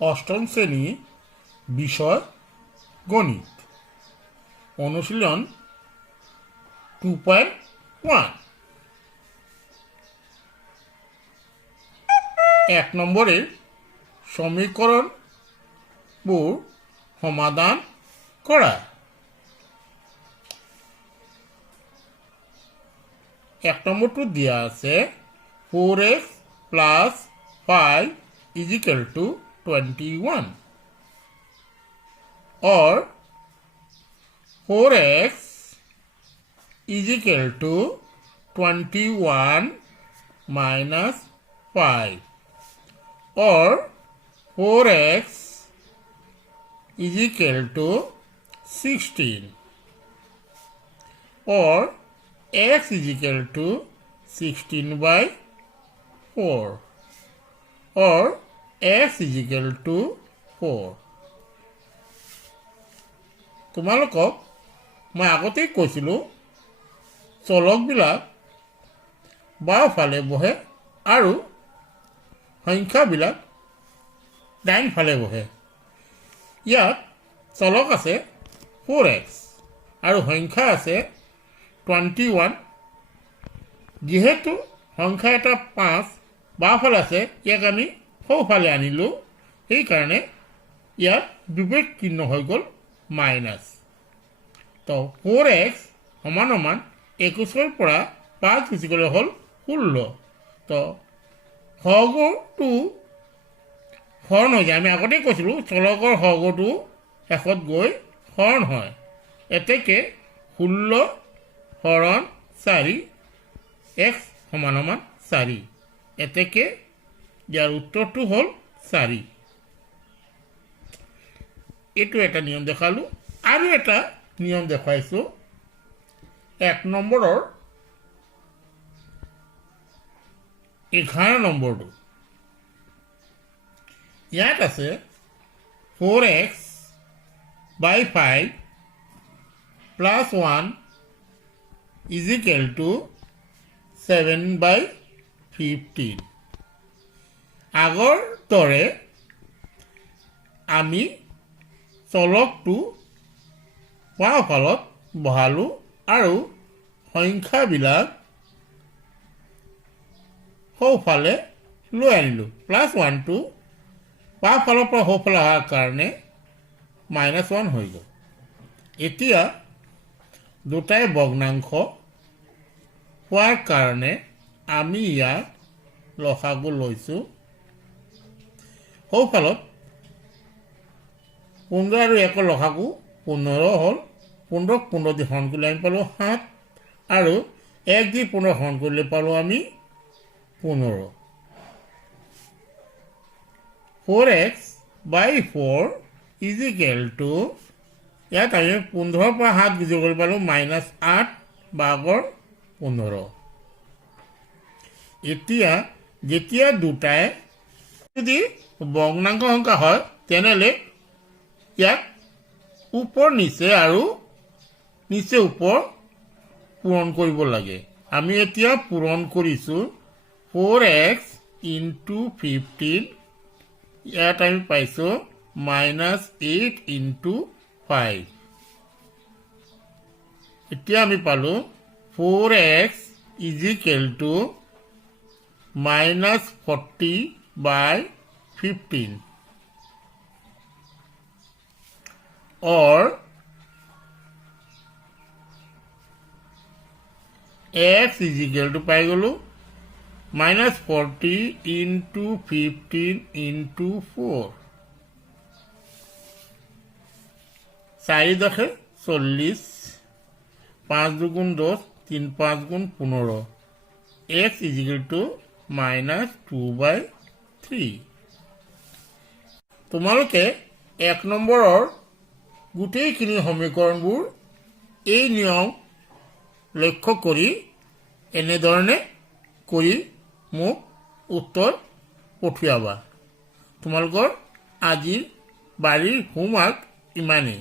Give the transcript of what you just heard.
অষ্টম শ্ৰেণী বিষয় গণিত অনুশীলন 2.1 এক নম্বৰেৰ সমীকৰণবোৰ সমাধান কৰা। এক নম্বৰটো দিয়া আছে 4x plus 5 is equal to 21 or 4x is equal to 21 minus 5 or 4x is equal to 16 or x is equal to 16 by 4 or x is equal to 4. তোমালোকক মই আগতেই কৈছিলোঁ চলকবিলাক বাওঁফালে বহে আৰু সংখ্যাবিলাক ডাইনফালে বহে। ইয়াত চলক আছে 4x আৰু সংখ্যা আছে 21। যিহেতু সংখ্যা এটা 5 বাওঁফালে আছে, ইয়াক আমি সোঁফালে আনিলোঁ, সেইকাৰণে ইয়াত বিপৰীত চিহ্ন হৈ গ'ল মাইনাছ। তো 4x সমান 21ৰ পৰা 5 গুচি গ'লে হ'ল 16। তো হৰগটো হৰণ হৈ যায়। আমি আগতেই কৈছিলোঁ চলকৰ হৰগটো শেষত গৈ হৰণ হয়। এতেকে 16 হৰণ 4 x সমান 4। এতেকে ইয়াৰ উত্তৰটো হ'ল 4। এইটো এটা নিয়ম দেখালোঁ। আৰু এটা নিয়ম দেখুৱাইছোঁ। এক নম্বৰৰ 11 নম্বৰটো ইয়াত আছে 4x by 5 plus 1 is equal to 7 by 15। আগৰ দৰে আমি চলকটো বাওঁফালত বহালোঁ আৰু সংখ্যাবিলাক সোঁফালে লৈ আনিলোঁ। প্লাছ 1টো বাওঁফালৰ পৰা সোঁফালে অহাৰ কাৰণে -1 হৈ গ'ল। এতিয়া দুটাই ভগ্নাংশ হোৱাৰ কাৰণে আমি ইয়াত লসাগু লৈছোঁ। সোঁফালত 15 আৰু 1 লসাগু 15 হ'ল। 15ক 15 দি হৰণ কৰিলে আমি পালোঁ 7 আৰু 1 দি 15 হৰণ কৰিলে পালোঁ আমি 15। 4x by 4 is equal to ইয়াত আমি 15ৰ পৰা 7 গুচি গ'লে পালোঁ -8 ভাগৰ 15। এতিয়া যেতিয়া দুটাই যদি ভগ্নাংশ সংখ্যা হয় তেনেহ'লে ইয়াক ওপৰ নিচে আৰু নিচে ওপৰ পূৰণ কৰিব লাগে। আমি এতিয়া পূৰণ কৰিছোঁ 4x into 15। ইয়াত আমি পাইছোঁ -8 into 5। এতিয়া আমি পালোঁ 4x is equal to -40 by 15 or x is equal to পাই গ'লোঁ -40 into 15 into 4। 4 10 40, 5 2 10, 3 5 15। x is equal to -2/3। তোমালোকে 1 নম্বৰৰ গোটেইখিনি সমীকৰণবোৰ এই নিয়ম লক্ষ্য কৰি এনেধৰণে কৰি মোক উত্তৰ পঠিয়াবা। তোমালোকৰ আজিৰ বাৰীৰ হোমৱৰ্ক ইমানেই।